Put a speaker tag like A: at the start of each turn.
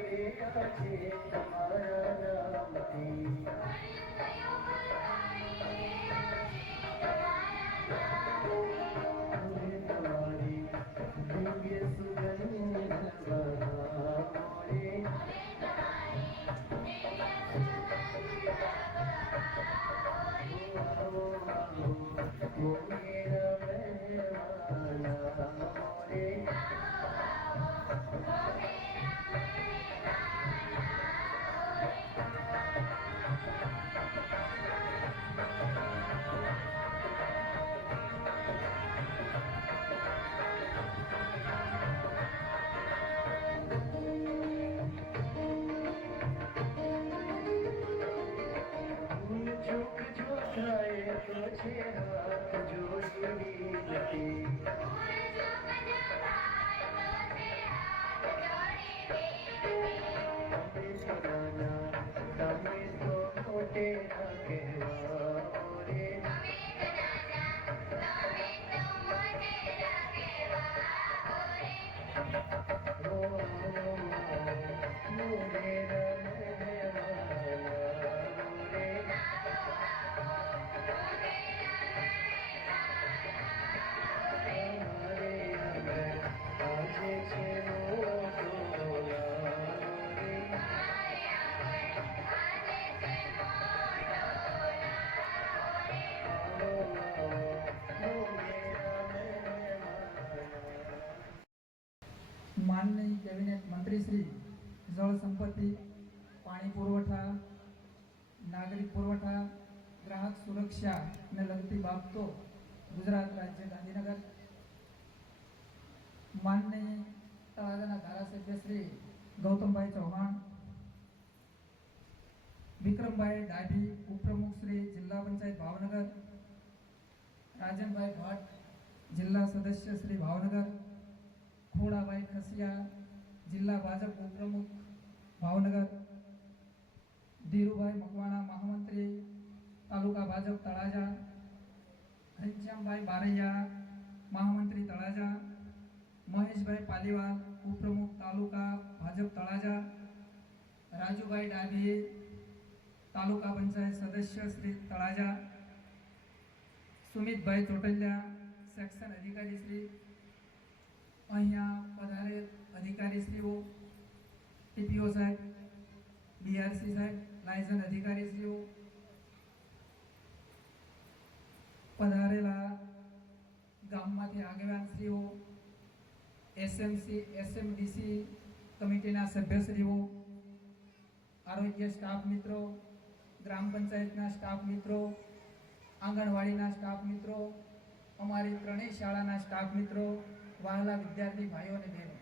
A: बड़े आजे महाराजा
B: मती माननीय कॅबिनेट मंत्रीश्री जलसंपत्ती पाणी पुरवठा नागरिक पुरवठा ग्राहक सुरक्षा में लगती बाबतो गुजरात राज्य गांधीनगर. माननीय તળાજાના ધારાસભ્ય શ્રી ગૌતમભાઈ ચૌહાણ, વિક્રમભાઈ ડાભી ઉપપ્રમુખ શ્રી જિલ્લા પંચાયત ભાવનગર, રાજનભાઈ ભટ્ટ, જિલ્લા સદસ્ય શ્રી ભાવનગર, ખોડાભાઈ ખસિયા, જિલ્લા ભાજપ ઉપપ્રમુખ ભાવનગર, ધીરુભાઈ મકવાણા મહામંત્રી, તાલુકા ભાજપ તળાજા, ઘનશ્યામભાઈ બારૈયા મહામંત્રી તળાજા મહેશભાઈ પાલીવાલ, ઉપપ્રમુખ તાલુકા ભાજપ તળાજા, રાજુભાઈ ડાભીએ તાલુકા પંચાયત સદસ્ય શ્રી તળાજા, સુમિતભાઈ ચોટલિયા, સેક્શન અધિકારી શ્રી, અહીંયા પધારે અધિકારીશ્રીઓ ટીપીઓ સાહેબ, બીઆરસી સાહેબ, લાયસન્સ અધિકારીશ્રીઓ પધારેલા ગામમાંથી આગેવાનશ્રીઓ એસએમસી એસએમડીસી કમિટીના સભ્યશ્રીઓ, આરોગ્ય સ્ટાફ મિત્રો, ગ્રામ પંચાયતના સ્ટાફ મિત્રો, આંગણવાડીના સ્ટાફ મિત્રો, અમારી ત્રણેય શાળાના સ્ટાફ મિત્રો, વહાલા વિદ્યાર્થી ભાઈઓ અને બહેનો.